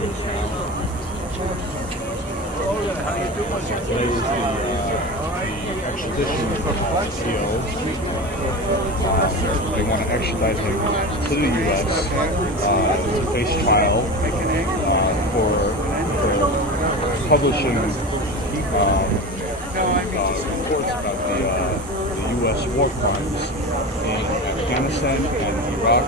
Extradition deal. They want to extradite him to the U.S. To face trial for publishing reports about the U.S. war crimes in Afghanistan and Iraq.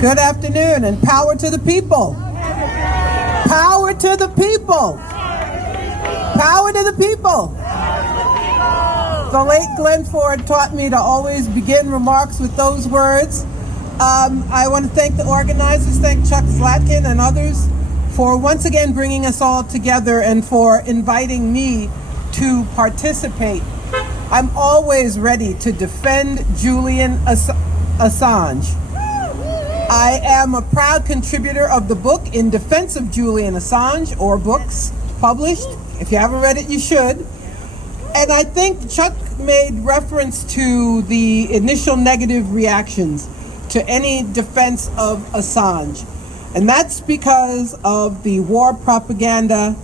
Good afternoon, and power to the people. Power to the people. Power to the people. The late Glenn Ford taught me to always begin remarks with those words. I want to thank the organizers, thank Chuck Zlatkin and others for once again bringing us all together and for inviting me to participate. I'm always ready to defend Julian Assange. I am a proud contributor of the book In Defense of Julian Assange, or books published. If you haven't read it, you should. And I think Chuck made reference to the initial negative reactions to any defense of Assange. And that's because of the war propaganda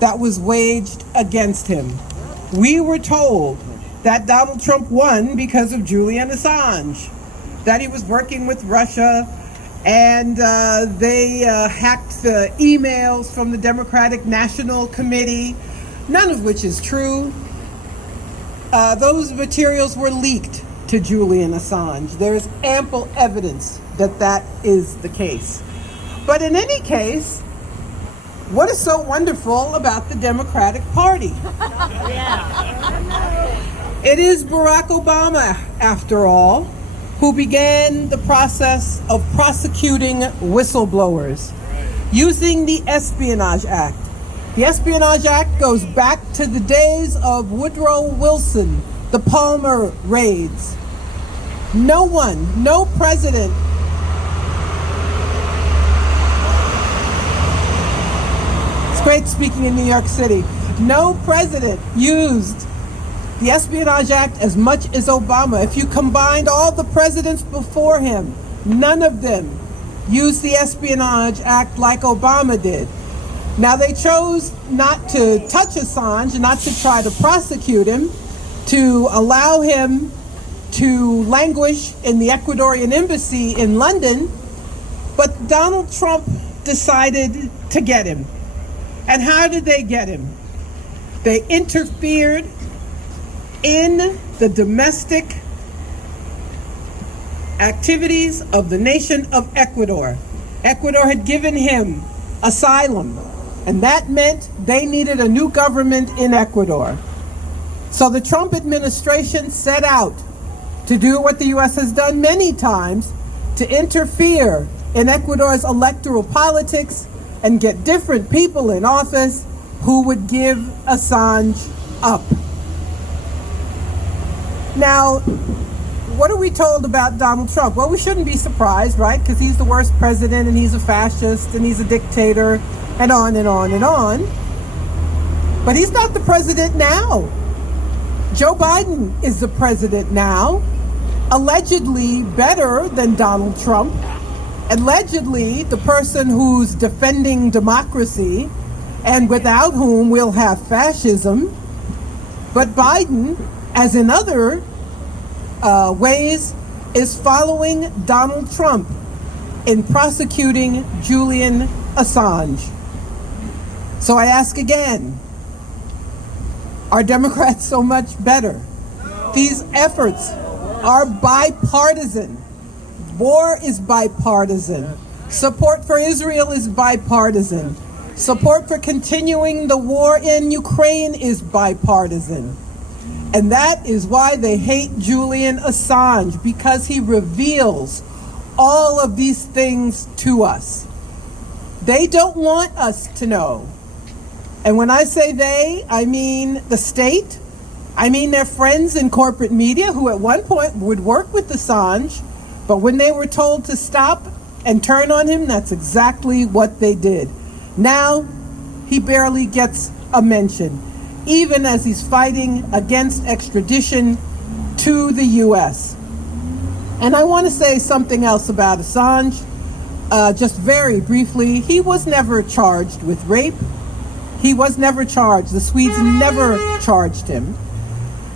that was waged against him. We were told that Donald Trump won because of Julian Assange, that he was working with Russia, and they hacked the emails from the Democratic National Committee, none of which is true. Those materials were leaked to Julian Assange. There's ample evidence that that is the case. But in any case, what is so wonderful about the Democratic Party? It is Barack Obama, after all, who began the process of prosecuting whistleblowers using the Espionage Act. The Espionage Act goes back to the days of Woodrow Wilson, the Palmer raids. No president it's great speaking in New York City. No president used the Espionage Act as much as Obama. If you combined all the presidents before him, none of them used the Espionage Act like Obama did. Now, they chose not to touch Assange, not to try to prosecute him, to allow him to languish in the Ecuadorian embassy in London, but Donald Trump decided to get him. And how did they get him? They interfered in the domestic activities of the nation of Ecuador. Ecuador had given him asylum, and that meant they needed a new government in Ecuador. So the Trump administration set out to do what the U.S. has done many times, to interfere in Ecuador's electoral politics and get different people in office who would give Assange up. Now, what are we told about Donald Trump? Well, we shouldn't be surprised, right? Because he's the worst president, and he's a fascist, and he's a dictator, and on and on and on. But he's not the president now. Joe Biden is the president now, allegedly better than Donald Trump, allegedly the person who's defending democracy and without whom we'll have fascism. But Biden, as in other ways, is following Donald Trump in prosecuting Julian Assange. So I ask again, are Democrats so much better? These efforts are bipartisan. War is bipartisan. Support for Israel is bipartisan. Support for continuing the war in Ukraine is bipartisan. And that is why they hate Julian Assange, because he reveals all of these things to us. They don't want us to know. And when I say they, I mean the state. I mean their friends in corporate media who at one point would work with Assange, but when they were told to stop and turn on him, that's exactly what they did. Now, he barely gets a mention, even as he's fighting against extradition to the U.S. And I want to say something else about Assange, just very briefly. He was never charged with rape. He was never charged. The Swedes never charged him.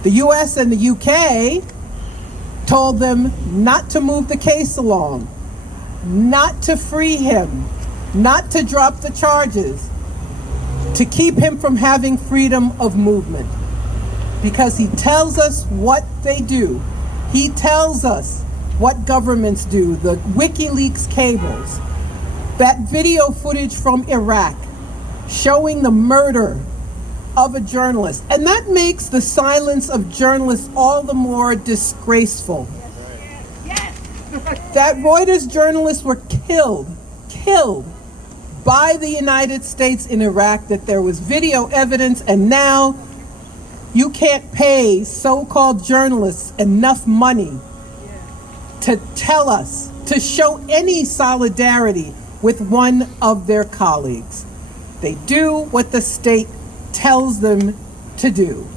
The U.S. and the U.K. told them not to move the case along, not to free him, not to drop the charges, to keep him from having freedom of movement. Because he tells us what they do. He tells us what governments do. The WikiLeaks cables, that video footage from Iraq showing the murder of a journalist. And that makes the silence of journalists all the more disgraceful. Yes. That Reuters journalists were killed by the United States in Iraq, that there was video evidence, and now you can't pay so-called journalists enough money to tell us, to show any solidarity with one of their colleagues. They do what the state tells them to do.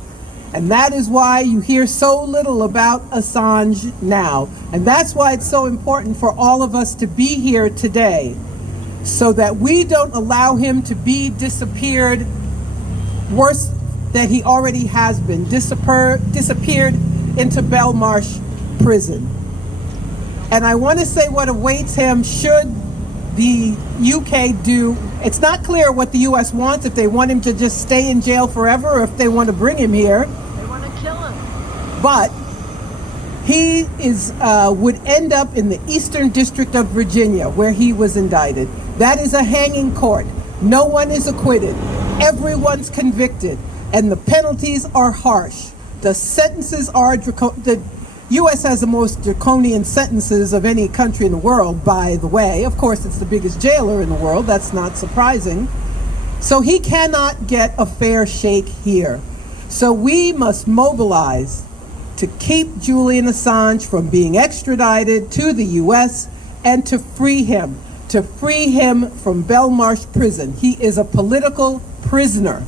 And that is why you hear so little about Assange now. And that's why it's so important for all of us to be here today, so that we don't allow him to be disappeared worse than he already has been, disappeared into Belmarsh prison. And I want to say what awaits him should the UK do. It's not clear what the US wants, if they want him to just stay in jail forever or if they want to bring him here. They want to kill him. But he would end up in the Eastern District of Virginia, where he was indicted. That is a hanging court. No one is acquitted. Everyone's convicted. And the penalties are harsh. The sentences are the U.S. has the most draconian sentences of any country in the world, by the way. Of course, it's the biggest jailer in the world. That's not surprising. So he cannot get a fair shake here. So we must mobilize to keep Julian Assange from being extradited to the U.S. and to free him from Belmarsh prison. He is a political prisoner.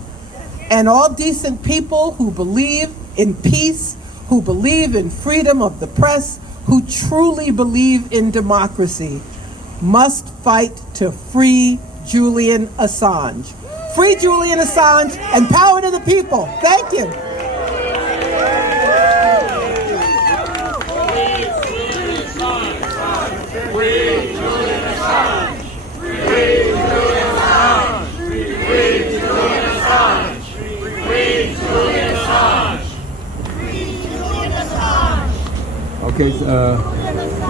And all decent people who believe in peace, who believe in freedom of the press, who truly believe in democracy, must fight to free Julian Assange. Free Julian Assange and power to the people. Thank you. Free Julian Assange! Free Julian Assange! Free Julian Assange! Free Julian Assange! Free Julian Assange! Okay,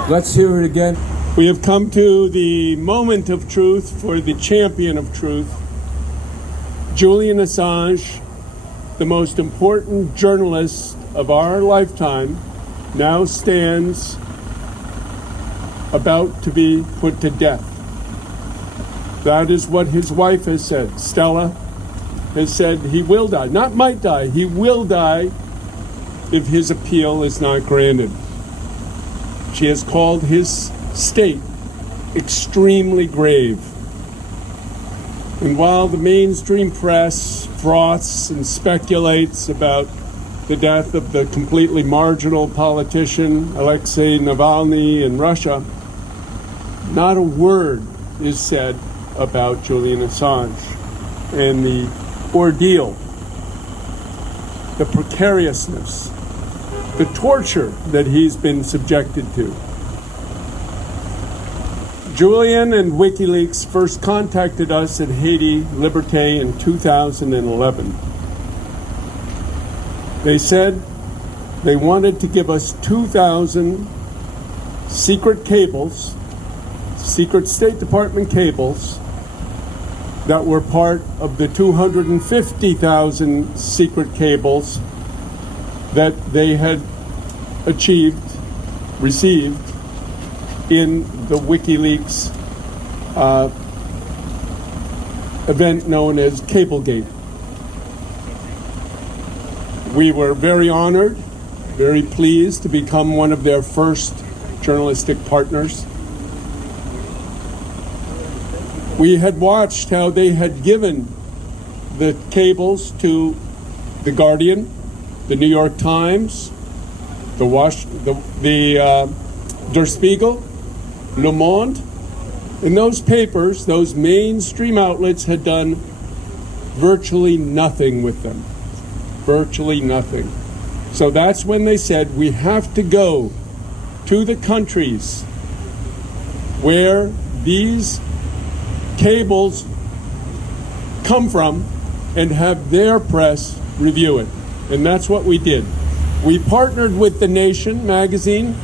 let's hear it again. We have come to the moment of truth for the champion of truth, Julian Assange, the most important journalist of our lifetime, now stands about to be put to death. That is what his wife has said. Stella has said he will die, not might die, he will die if his appeal is not granted. She has called his state extremely grave. And while the mainstream press froths and speculates about the death of the completely marginal politician Alexei Navalny in Russia, not a word is said about Julian Assange and the ordeal, the precariousness, the torture that he's been subjected to. Julian and WikiLeaks first contacted us at Haiti Liberté in 2011. They said they wanted to give us 2,000 secret cables, secret State Department cables, that were part of the 250,000 secret cables that they had received in the WikiLeaks event known as Cablegate. We were very honored, very pleased to become one of their first journalistic partners. We had watched how they had given the cables to The Guardian, the New York Times, Der Spiegel, Le Monde. And those papers, those mainstream outlets, had done virtually nothing with them. Virtually nothing. So that's when they said, we have to go to the countries where these cables come from and have their press review it. And that's what we did. We partnered with The Nation magazine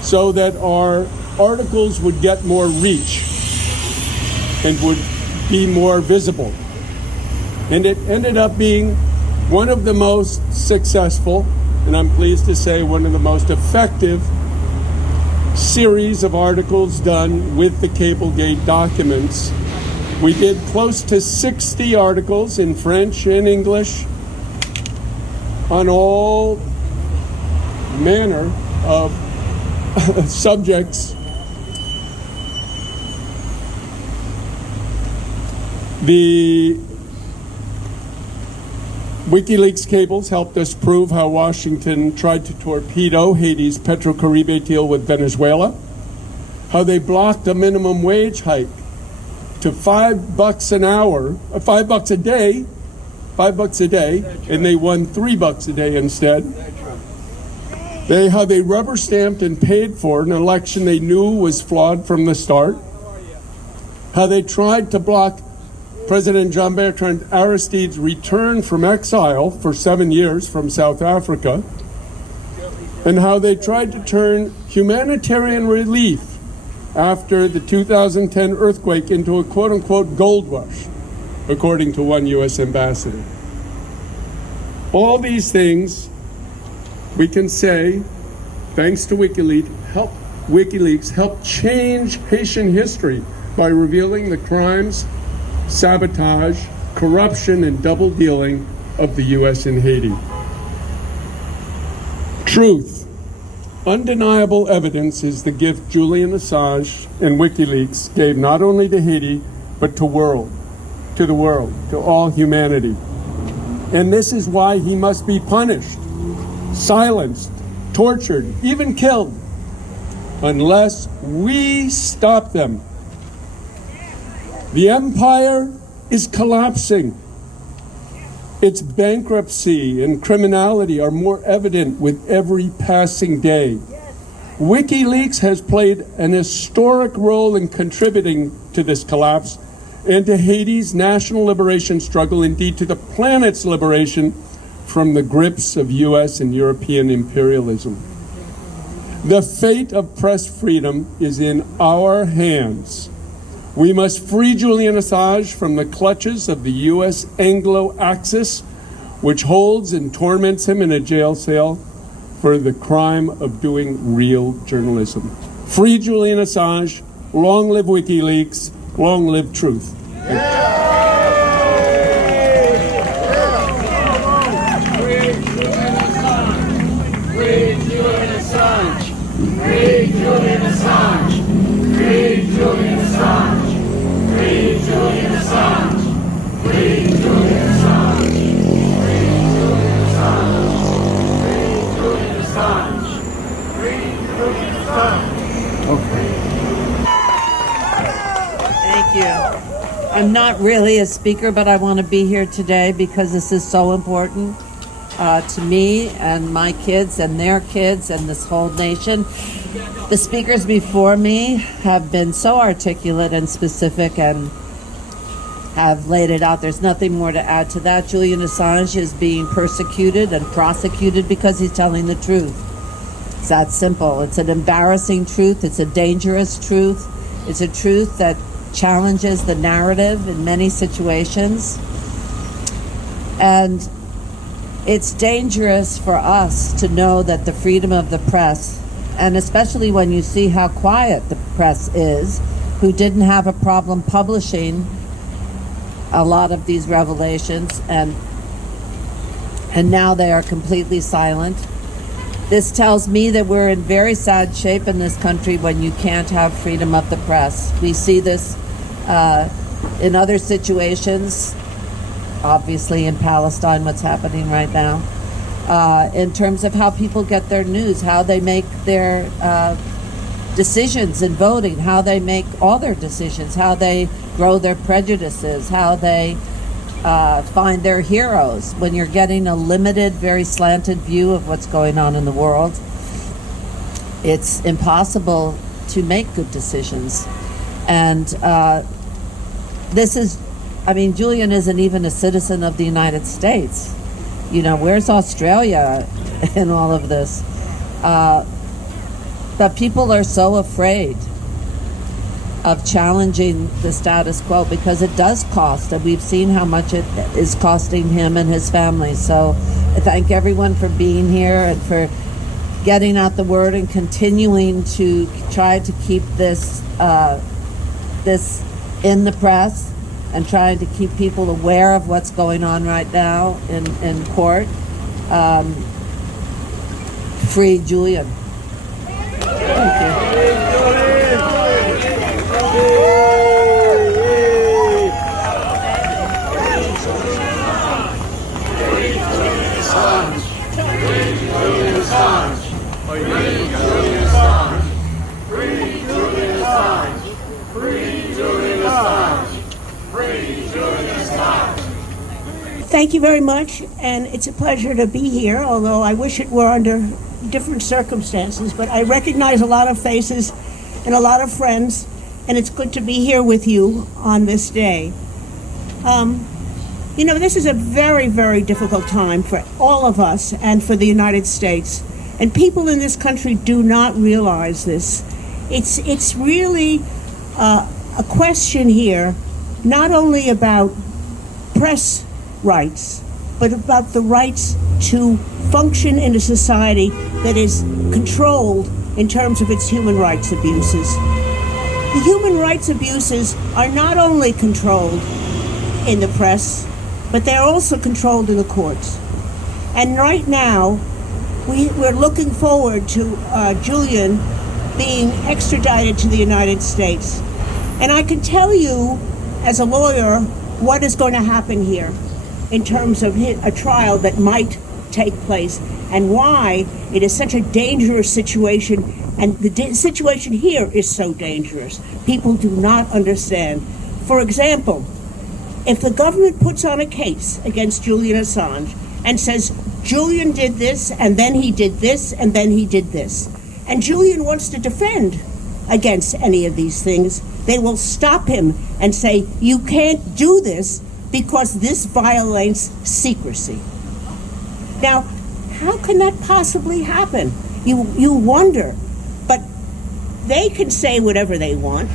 so that our articles would get more reach and would be more visible. And it ended up being one of the most successful, and I'm pleased to say one of the most effective series of articles done with the Cablegate documents. We did close to 60 articles in French and English on all manner of subjects. The WikiLeaks cables helped us prove how Washington tried to torpedo Haiti's Petro-Caribe deal with Venezuela, how they blocked a minimum wage hike to $5 an hour, $5 a day, and they won $3 a day instead. How they rubber stamped and paid for an election they knew was flawed from the start. How they tried to block President Jean-Bertrand Aristide's return from exile for 7 years from South Africa, and how they tried to turn humanitarian relief after the 2010 earthquake into a quote-unquote gold rush, according to one U.S. ambassador. All these things, we can say, thanks to WikiLeaks, helped change Haitian history by revealing the crimes, sabotage, corruption, and double dealing of the U.S. in Haiti. Truth, undeniable evidence is the gift Julian Assange and WikiLeaks gave not only to Haiti, but to the world, to all humanity. And this is why he must be punished, silenced, tortured, even killed, unless we stop them. The empire is collapsing. Its bankruptcy and criminality are more evident with every passing day. WikiLeaks has played an historic role in contributing to this collapse and to Haiti's national liberation struggle, indeed to the planet's liberation from the grips of U.S. and European imperialism. The fate of press freedom is in our hands. We must free Julian Assange from the clutches of the U.S. Anglo-Axis, which holds and torments him in a jail cell for the crime of doing real journalism. Free Julian Assange, long live WikiLeaks, long live truth. Thank you. I'm not really a speaker, but I want to be here today because this is so important to me and my kids and their kids and this whole nation. The speakers before me have been so articulate and specific and have laid it out. There's nothing more to add to that. Julian Assange is being persecuted and prosecuted because he's telling the truth. It's that simple. It's an embarrassing truth. It's a dangerous truth. It's a truth that challenges the narrative in many situations. And it's dangerous for us to know that the freedom of the press, and especially when you see how quiet the press is, who didn't have a problem publishing a lot of these revelations and and now they are completely silent. This tells me that we're in very sad shape in this country when you can't have freedom of the press. We see this in other situations, obviously in Palestine, what's happening right now, in terms of how people get their news, how they make their decisions in voting, how they make all their decisions, how they grow their prejudices, how they find their heroes. When you're getting a limited, very slanted view of what's going on in the world, it's impossible to make good decisions. And this is, I mean, Julian isn't even a citizen of the United States. You know, where's Australia in all of this? But people are so afraid of challenging the status quo because it does cost, and we've seen how much it is costing him and his family. So I thank everyone for being here and for getting out the word and continuing to try to keep this this in the press and trying to keep people aware of what's going on right now in court. Free Julian. Thank you. Thank you very much, and it's a pleasure to be here, although I wish it were under different circumstances, but I recognize a lot of faces and a lot of friends, and it's good to be here with you on this day. You know, this is a very, very difficult time for all of us and for the United States, and people in this country do not realize this. It's really a question here, not only about press rights, but about the rights to function in a society that is controlled in terms of its human rights abuses. The human rights abuses are not only controlled in the press, but they're also controlled in the courts. And right now, we're looking forward to Julian being extradited to the United States. And I can tell you, as a lawyer, what is going to happen here in terms of a trial that might take place and why it is such a dangerous situation, and the situation here is so dangerous. People do not understand. For example, if the government puts on a case against Julian Assange and says, Julian did this, and then he did this, and then he did this, and Julian wants to defend against any of these things, they will stop him and say, you can't do this because this violates secrecy. Now, how can that possibly happen? You wonder. But they can say whatever they want,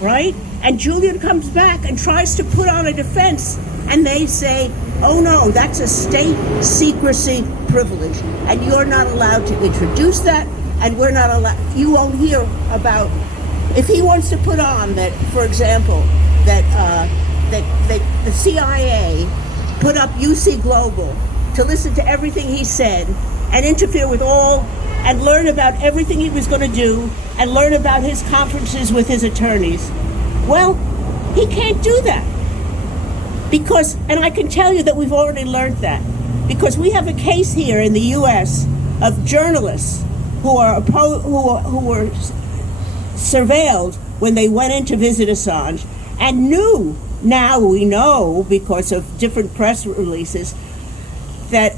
right? And Julian comes back and tries to put on a defense, and they say, oh no, that's a state secrecy privilege, and you're not allowed to introduce that, and we're not allowed, you won't hear about, if he wants to put on that, for example, that the CIA put up UC Global to listen to everything he said and interfere with all, and learn about everything he was going to do, and learn about his conferences with his attorneys. Well, he can't do that. Because, and I can tell you that we've already learned that, because we have a case here in the U.S. of journalists who were surveilled when they went in to visit Assange and knew, now we know because of different press releases, that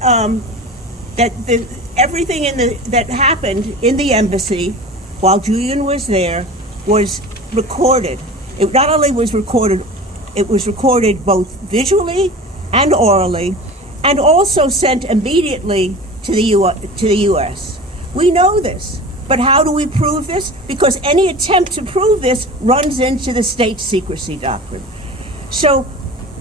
everything that happened in the embassy while Julian was there was recorded. It not only was recorded, it was recorded both visually and orally, and also sent immediately to the U.S. We know this, but how do we prove this? Because any attempt to prove this runs into the state secrecy doctrine. So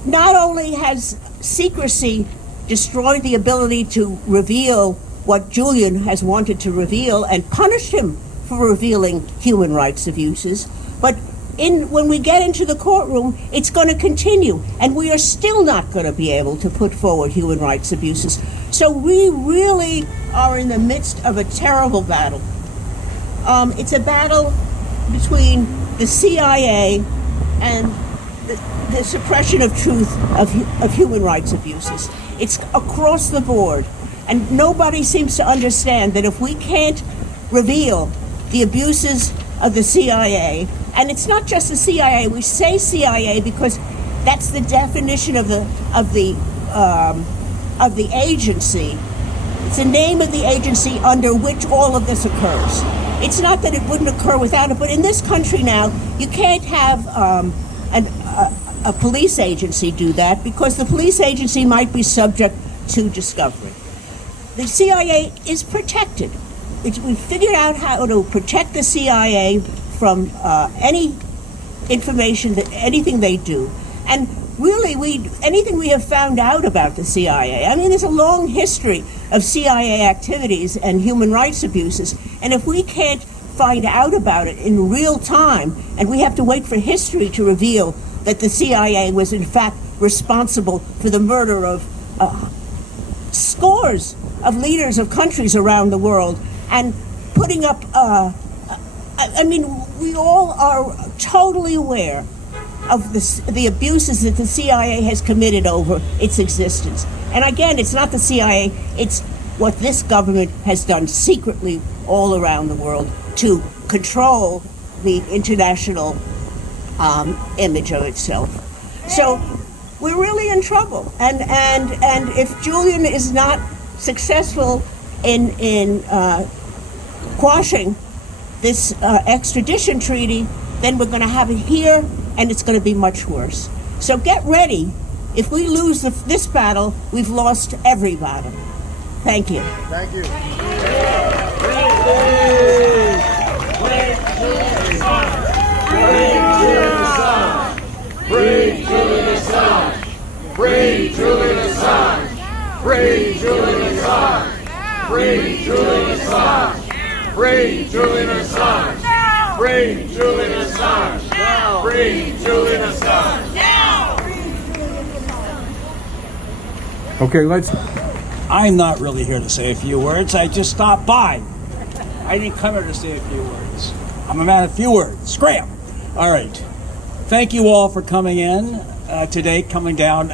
not only has secrecy destroyed the ability to reveal what Julian has wanted to reveal and punished him for revealing human rights abuses, but when we get into the courtroom, it's going to continue, and we are still not going to be able to put forward human rights abuses. So we really are in the midst of a terrible battle. It's a battle between the CIA and the suppression of truth of human rights abuses. It's across the board. And nobody seems to understand that if we can't reveal the abuses of the CIA, and it's not just the CIA, we say CIA because that's the definition of the agency. It's the name of the agency under which all of this occurs. It's not that it wouldn't occur without it, but in this country now, you can't have a police agency do that because the police agency might be subject to discovery. The CIA is protected. We figured out how to protect the CIA from any information, anything they do. And really, anything we have found out about the CIA, I mean, there's a long history of CIA activities and human rights abuses, and if we can't find out about it in real time, and we have to wait for history to reveal that the CIA was in fact responsible for the murder of scores of leaders of countries around the world, and putting up, I mean, we all are totally aware of the abuses that the CIA has committed over its existence. And again, it's not the CIA, it's what this government has done secretly all around the world to control the international image of itself. So we're really in trouble. And if Julian is not successful in quashing this extradition treaty, then we're going to have it here, and it's going to be much worse. So get ready. If we lose this battle, we've lost every battle. Thank you. Thank you. Free Julian Assange! Free Julian Assange! Free Julian Assange! Free Julian Assange! Free Julian Assange! Free Julian Assange! Free Julian Assange! Okay, let's. I'm not really here to say a few words. I just stopped by. I didn't come here to say a few words. I'm a man of few words. Scram! All right. Thank you all for coming in today, coming down.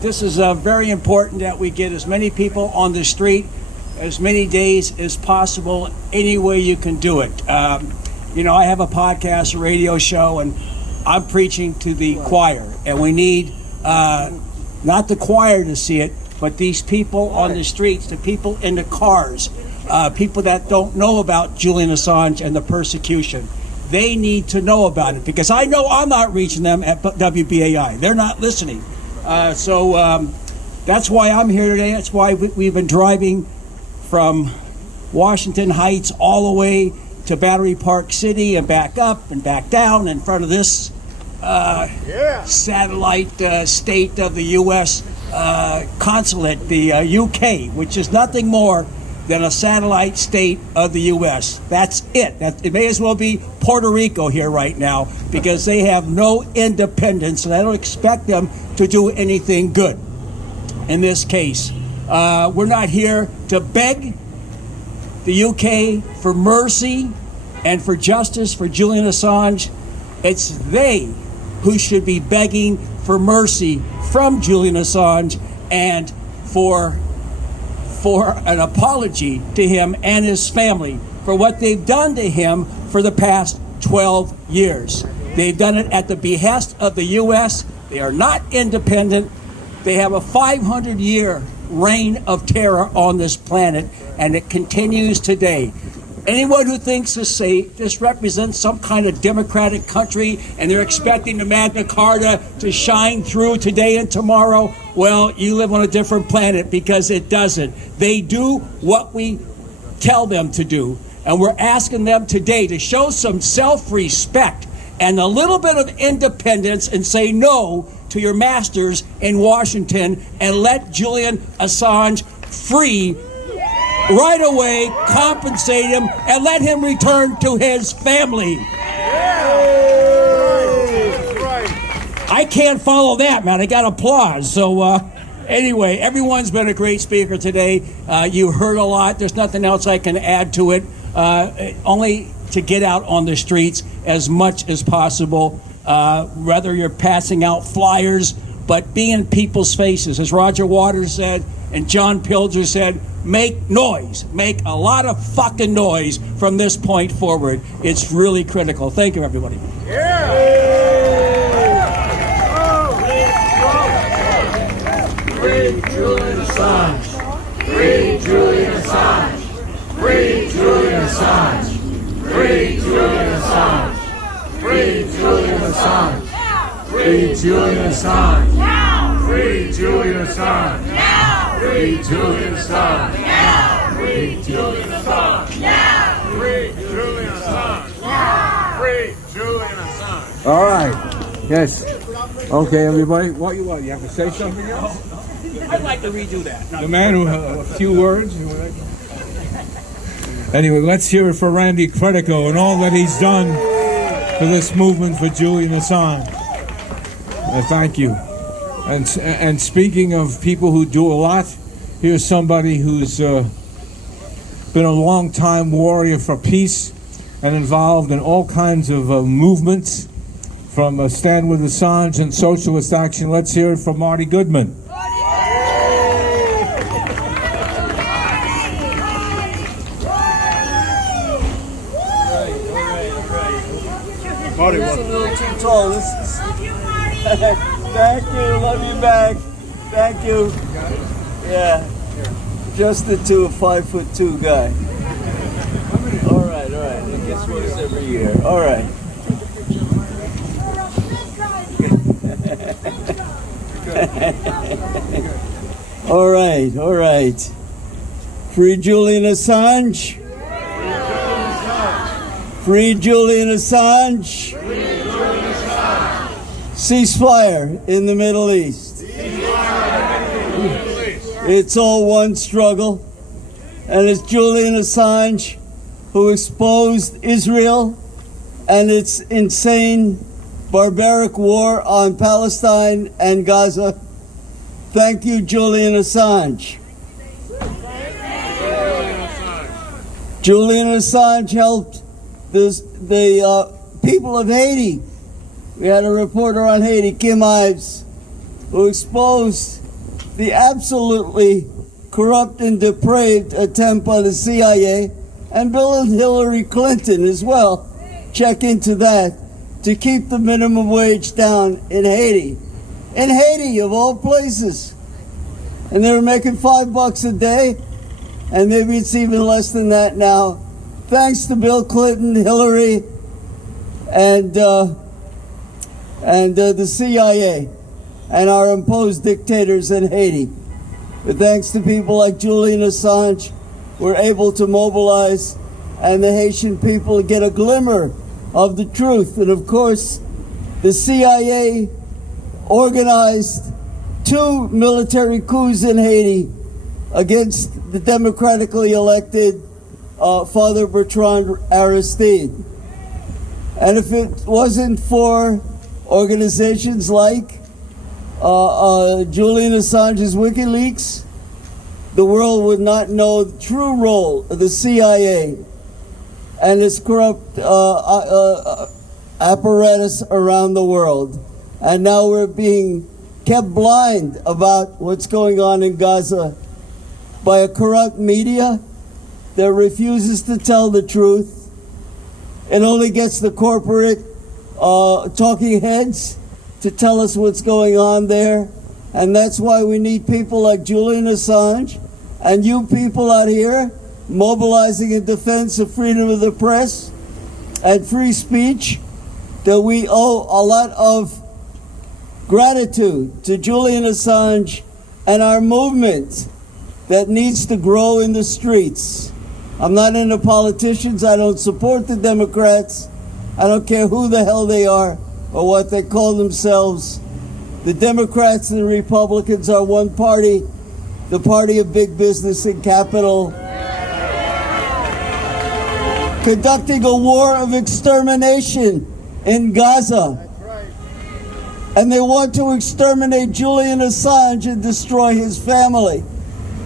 This is very important that we get as many people on the street as many days as possible, any way you can do it. You know, I have a podcast, a radio show, and I'm preaching to the choir. And we need not the choir to see it, but these people on the streets, the people in the cars, people that don't know about Julian Assange and the persecution. They need to know about it, because I know I'm not reaching them at WBAI. They're not listening. So that's why I'm here today. That's why we've been driving from Washington Heights all the way to Battery Park City and back up and back down in front of this satellite state of the U.S. Consulate, the UK, which is nothing more than a satellite state of the U.S. That's it. It may as well be Puerto Rico here right now, because they have no independence, and I don't expect them to do anything good in this case. We're not here to beg the UK for mercy and for justice for Julian Assange. It's they who should be begging for mercy from Julian Assange and for an apology to him and his family for what they've done to him for the past 12 years. They've done it at the behest of the U.S. They are not independent. They have a 500-year reign of terror on this planet, and it continues today. Anyone who thinks this represents some kind of democratic country and they're expecting the Magna Carta to shine through today and tomorrow, well, you live on a different planet, because it doesn't. They do what we tell them to do, and we're asking them today to show some self-respect and a little bit of independence and say no to your masters in Washington and let Julian Assange free right away, compensate him, and let him return to his family. I can't follow that, man. I got applause. So Anyway, everyone's been a great speaker today. You heard a lot. There's nothing else I can add to it. Only to get out on the streets as much as possible. Whether you're passing out flyers, but be in people's faces. As Roger Waters said and John Pilger said, make noise. Make a lot of fucking noise from this point forward. It's really critical. Thank you, everybody. Free Julian Assange! Free Julian Assange! Free Julian Assange! Free Julian Assange! Free Julian Assange! Free Julian Assange! Free Julian Assange! Free Julian Assange! Free Julian Assange! Free Julian Assange! Free Julian Assange! All right. Yes. Okay, everybody. What you want? You have to say something else? I'd like to redo that. The man who a few words. Anyway, let's hear it for Randy Credico and all that he's done for this movement for Julian Assange. Thank you. And speaking of people who do a lot, here's somebody who's been a long-time warrior for peace and involved in all kinds of movements, from Stand With Assange and Socialist Action. Let's hear it from Marty Goodman. Marty, this is a little too tall. This is... Thank you. Love you back. Thank you. Yeah. Just the 5'2" guy. All right. It gets worse every year. All right. All right. Free Julian Assange. Free Julian Assange. Ceasefire in the Middle East. It's all one struggle. And it's Julian Assange who exposed Israel and its insane, barbaric war on Palestine and Gaza. Thank you, Julian Assange. Julian Assange helped the people of Haiti. We had a reporter on Haiti, Kim Ives, who exposed the absolutely corrupt and depraved attempt by the CIA and Bill and Hillary Clinton as well. Check into that, to keep the minimum wage down in Haiti. In Haiti, of all places. And they were making $5 a day, and maybe it's even less than that now, thanks to Bill Clinton, Hillary, and the CIA and our imposed dictators in Haiti. But thanks to people like Julian Assange, we're able to mobilize, and the Haitian people get a glimmer of the truth. And of course, the CIA organized 2 military coups in Haiti against the democratically elected Father Bertrand Aristide. And if it wasn't for organizations like Julian Assange's WikiLeaks, the world would not know the true role of the CIA and its corrupt apparatus around the world. And now we're being kept blind about what's going on in Gaza by a corrupt media that refuses to tell the truth. It only gets the corporate talking heads to tell us what's going on there. And that's why we need people like Julian Assange and you people out here mobilizing in defense of freedom of the press and free speech, that we owe a lot of gratitude to Julian Assange and our movement that needs to grow in the streets. I'm not into politicians. I don't support the Democrats. I don't care who the hell they are or what they call themselves. The Democrats and the Republicans are one party, the party of big business and capital, conducting a war of extermination in Gaza. and they want to exterminate Julian Assange and destroy his family.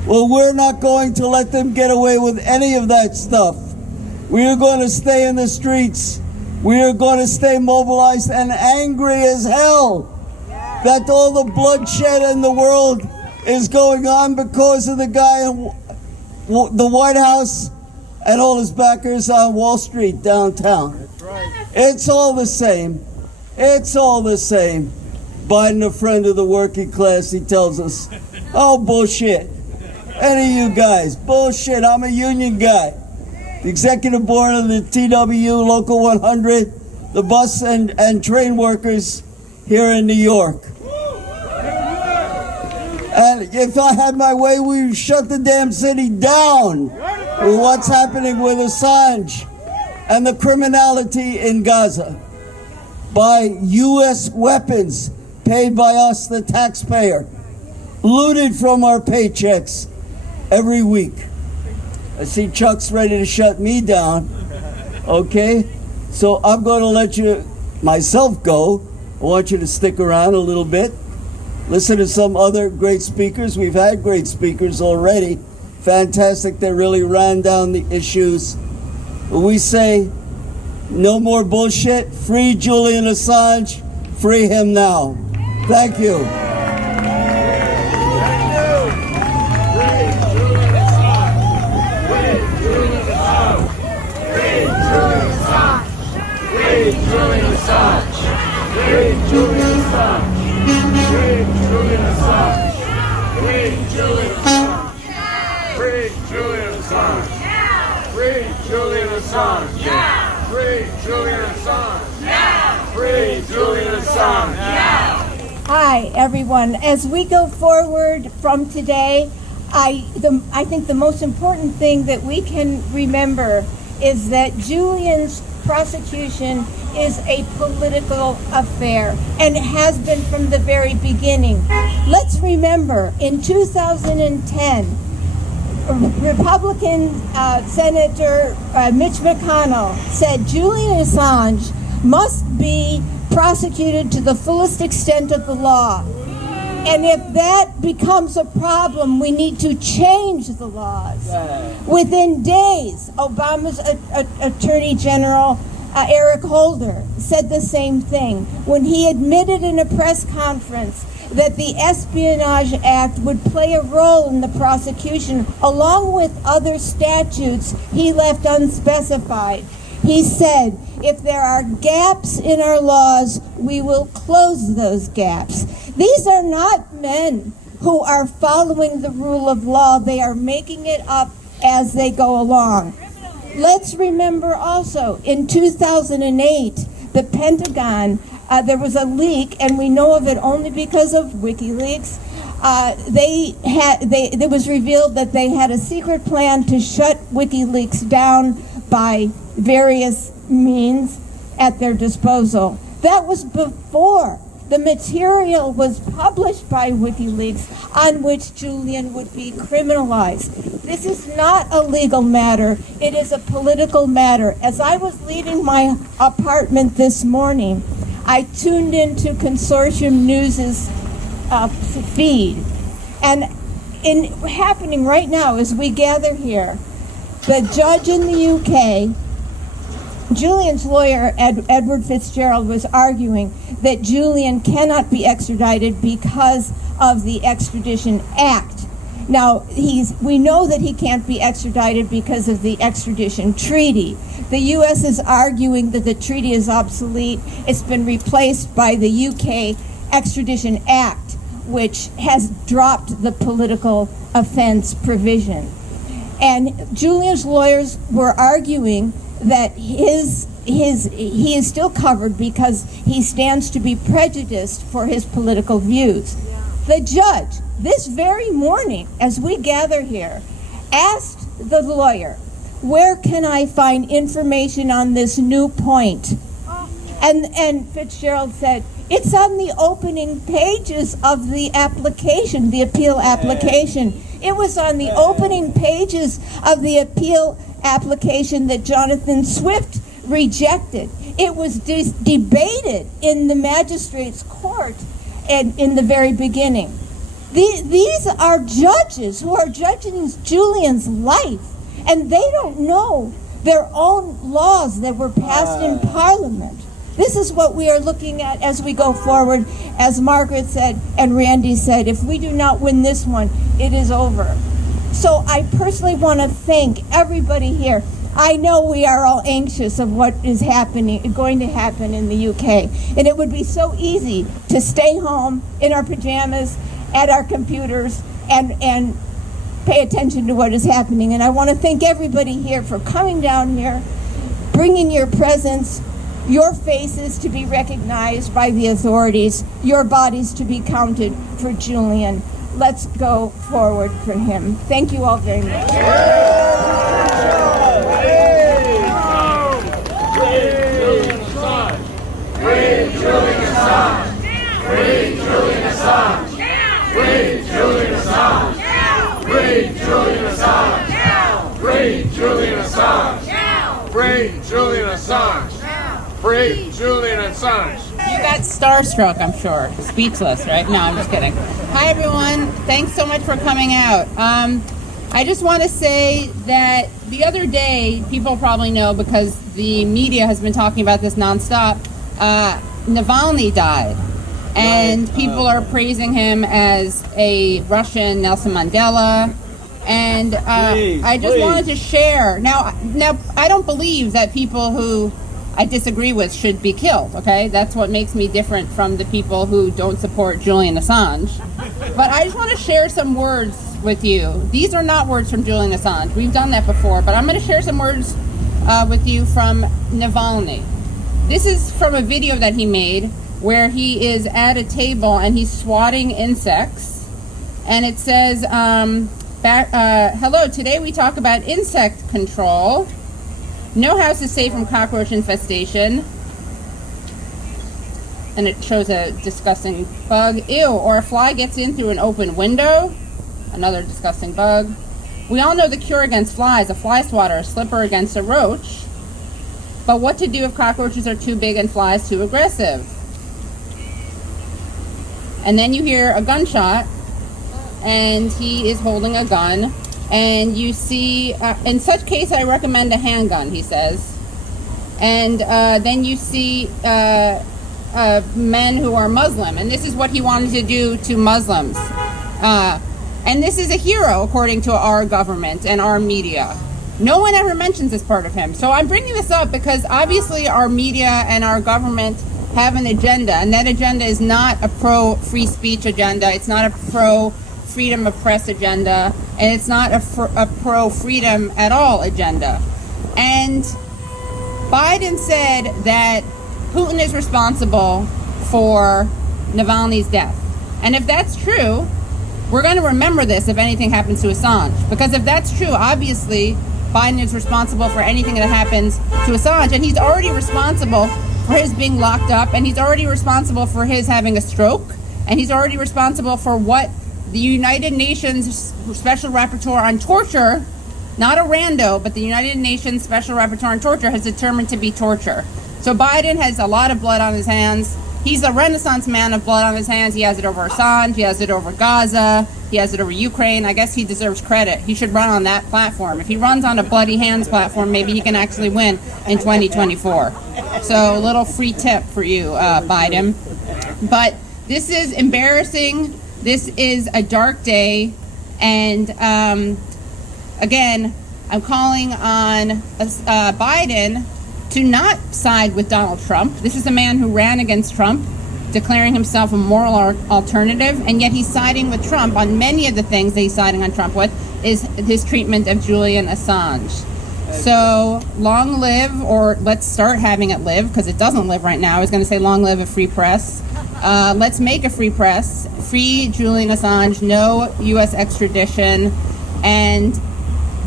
Well, we're not going to let them get away with any of that stuff. We are going to stay in the streets. We are going to stay mobilized and angry as hell that all the bloodshed in the world is going on because of the guy in the White House and all his backers on Wall Street downtown. That's right. It's all the same. It's all the same. Biden, a friend of the working class, he tells us, oh, bullshit. Any of you guys, bullshit. I'm a union guy. The executive board of the TWU, Local 100, the bus and train workers here in New York. And if I had my way, we would shut the damn city down with what's happening with Assange and the criminality in Gaza by U.S. weapons paid by us, the taxpayer, looted from our paychecks every week. I see Chuck's ready to shut me down. Okay? So I'm going to let myself go. I want you to stick around a little bit. Listen to some other great speakers. We've had great speakers already. Fantastic. They really ran down the issues. We say, no more bullshit. Free Julian Assange. Free him now. Thank you. Free Julian Assange! Free Julian Assange! Free Julian Assange! Free Julian Assange! Free Julian Assange! Free Julian Assange! Free Julian Assange! Free Julian Assange! Hi, everyone. As we go forward from today, I think the most important thing that we can remember is that Julian's prosecution is a political affair and has been from the very beginning. Let's remember, in 2010, Republican Senator Mitch McConnell said Julian Assange must be prosecuted to the fullest extent of the law. And if that becomes a problem, we need to change the laws. Within days, Obama's Attorney General Eric Holder said the same thing when he admitted in a press conference that the Espionage Act would play a role in the prosecution along with other statutes he left unspecified. He said, if there are gaps in our laws, we will close those gaps. These are not men who are following the rule of law. They are making it up as they go along. Let's remember also, in 2008, the Pentagon, there was a leak, and we know of it only because of WikiLeaks. It was revealed that they had a secret plan to shut WikiLeaks down by various means at their disposal. That was before the material was published by WikiLeaks on which Julian would be criminalized. This is not a legal matter. It is a political matter. As I was leaving my apartment this morning, I tuned into Consortium News's feed. And happening right now as we gather here, the judge in the UK, Julian's lawyer, Edward Fitzgerald, was arguing that Julian cannot be extradited because of the Extradition Act. Now, we know that he can't be extradited because of the extradition treaty. The U.S. is arguing that the treaty is obsolete. It's been replaced by the UK Extradition Act, which has dropped the political offense provision. And Julian's lawyers were arguing that he is still covered because he stands to be prejudiced for his political views. The judge, this very morning, as we gather here, asked the lawyer, where can I find information on this new point? And Fitzgerald said, it's on the opening pages of the application, the appeal application. It was on the opening pages of the appeal application that Jonathan Swift rejected. It was debated in the magistrate's court and in the very beginning. These are judges who are judging Julian's life, and they don't know their own laws that were passed in Parliament. This is what we are looking at as we go forward. As Margaret said and Randy said, if we do not win this one, it is over. So I personally want to thank everybody here. I know we are all anxious of what is going to happen in the UK. And it would be so easy to stay home in our pajamas, at our computers, and pay attention to what is happening. And I want to thank everybody here for coming down here, bringing your presence, your faces to be recognized by the authorities, your bodies to be counted for Julian. Let's go forward for him. Thank you all very much. Free Julian Assange! Free Julian Assange! Free Julian Assange! Free Julian Assange! Free Julian Assange! Free Julian Assange! Free Julian Assange! You got starstruck, I'm sure. Speechless, right? No, I'm just kidding. Hi, everyone. Thanks so much for coming out. I just want to say that the other day, people probably know because the media has been talking about this nonstop, Navalny died. And people are praising him as a Russian Nelson Mandela. And I just wanted to share. Now, I don't believe that people who I disagree with should be killed, okay? That's what makes me different from the people who don't support Julian Assange. But I just want to share some words with you. These are not words from Julian Assange. We've done that before, but I'm going to share some words with you from Navalny. This is from a video that he made where he is at a table and he's swatting insects. And it says, hello, today we talk about insect control. No house is safe from cockroach infestation. And it shows a disgusting bug. Ew, or a fly gets in through an open window. Another disgusting bug. We all know the cure against flies, a fly swatter, a slipper against a roach. But what to do if cockroaches are too big and flies too aggressive? And then you hear a gunshot, and he is holding a gun. And you see, in such case, I recommend a handgun, he says. And then you see men who are Muslim. And this is what he wanted to do to Muslims. And this is a hero, according to our government and our media. No one ever mentions this part of him. So I'm bringing this up because obviously our media and our government have an agenda. And that agenda is not a pro-free speech agenda. It's not a pro-freedom of press agenda. And it's not a pro-freedom at all agenda. And Biden said that Putin is responsible for Navalny's death. And if that's true, we're going to remember this if anything happens to Assange. Because if that's true, obviously, Biden is responsible for anything that happens to Assange. And he's already responsible for his being locked up. And he's already responsible for his having a stroke. And he's already responsible for what the United Nations Special Rapporteur on Torture, not a rando, but the United Nations Special Rapporteur on Torture has determined to be torture. So Biden has a lot of blood on his hands. He's a Renaissance man of blood on his hands. He has it over Assange. He has it over Gaza. He has it over Ukraine. I guess he deserves credit. He should run on that platform. If he runs on a bloody hands platform, maybe he can actually win in 2024. So a little free tip for you, Biden. But this is embarrassing. This is a dark day. And again, I'm calling on Biden to not side with Donald Trump. This is a man who ran against Trump, declaring himself a moral alternative, and yet he's siding with Trump on many of the things that he's siding on Trump with is his treatment of Julian Assange. So long live, or let's start having it live, because it doesn't live right now. I was going to say long live a free press. Let's make a free press. Free Julian Assange, no U.S. extradition, and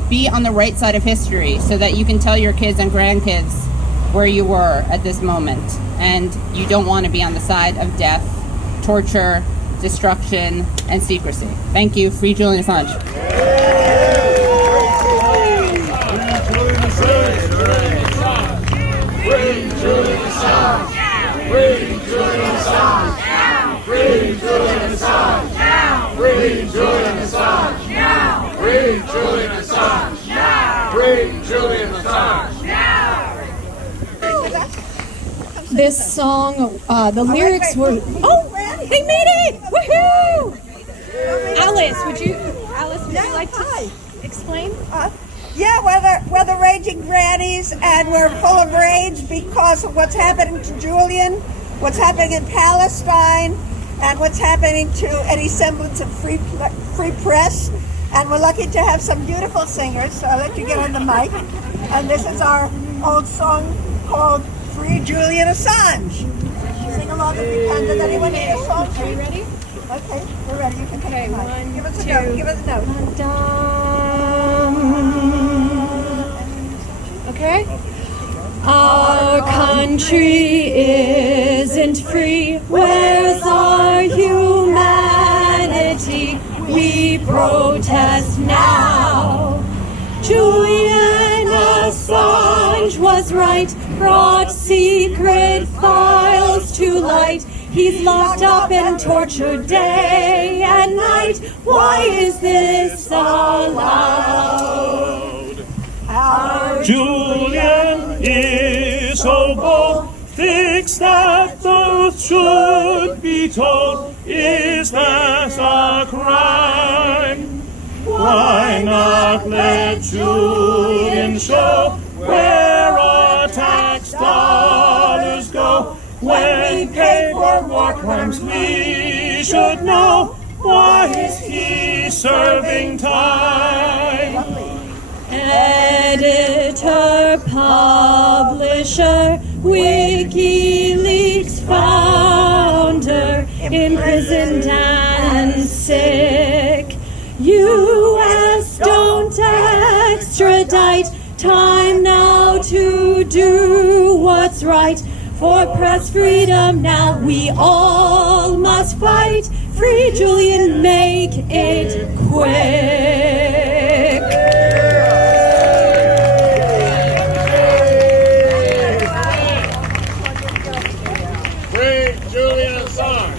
be on the right side of history so that you can tell your kids and grandkids where you were at this moment. And you don't want to be on the side of death, torture, destruction, and secrecy. Thank you. Free Julian Assange. Free Julian Assange. Free Julian Free Julian Assange! Now! Free Julian Assange! Now! Free Julian Assange! Now! This song, the lyrics were. Oh, they made it! Woohoo! Alice, would you like to explain? Yeah, we're the raging grannies, and we're full of rage because of what's happening to Julian, what's happening in Palestine, and what's happening to any semblance of free press. And we're lucky to have some beautiful singers, so I'll let you get on the mic. And this is our old song called Free Julian Assange. Sing along if you can. Does anyone need a song? Are you ready? Okay, we're ready. You can take Okay, the mic. one, Give us a two. note. Give us a note. Okay. Our country isn't free. Where's our humanity? We protest now. Julian Assange was right, brought secret files to light. He's locked up and tortured day and night. Why is this allowed? Julian is so bold, thinks that those should be told. Is that a crime? Why not let Julian show where our tax dollars go? When we pay for war crimes, we should know. Why is he serving time? Editor, publisher, WikiLeaks founder, imprisoned and sick. U.S. don't extradite. Time now to do what's right. For press freedom now we all must fight. Free Julian, make it quick. Free Julian Assange!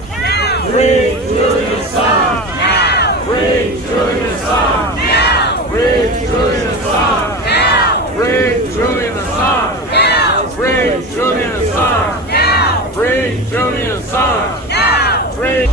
Free Julian Assange! Free Julian Assange! Free Julian Assange! Free Julian Assange! Free Julian Assange! Free Julian Assange! Free.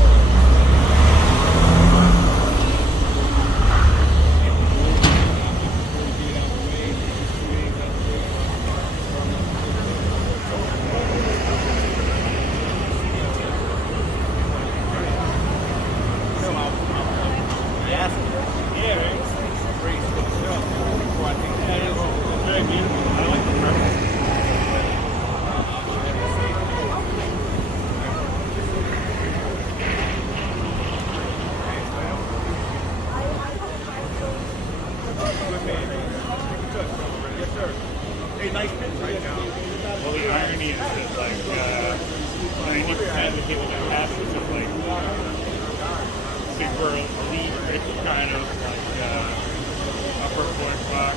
Well, the irony is that, like, 90% of the people that pass this are, like, super elite, rich kind of, like, upper fourth block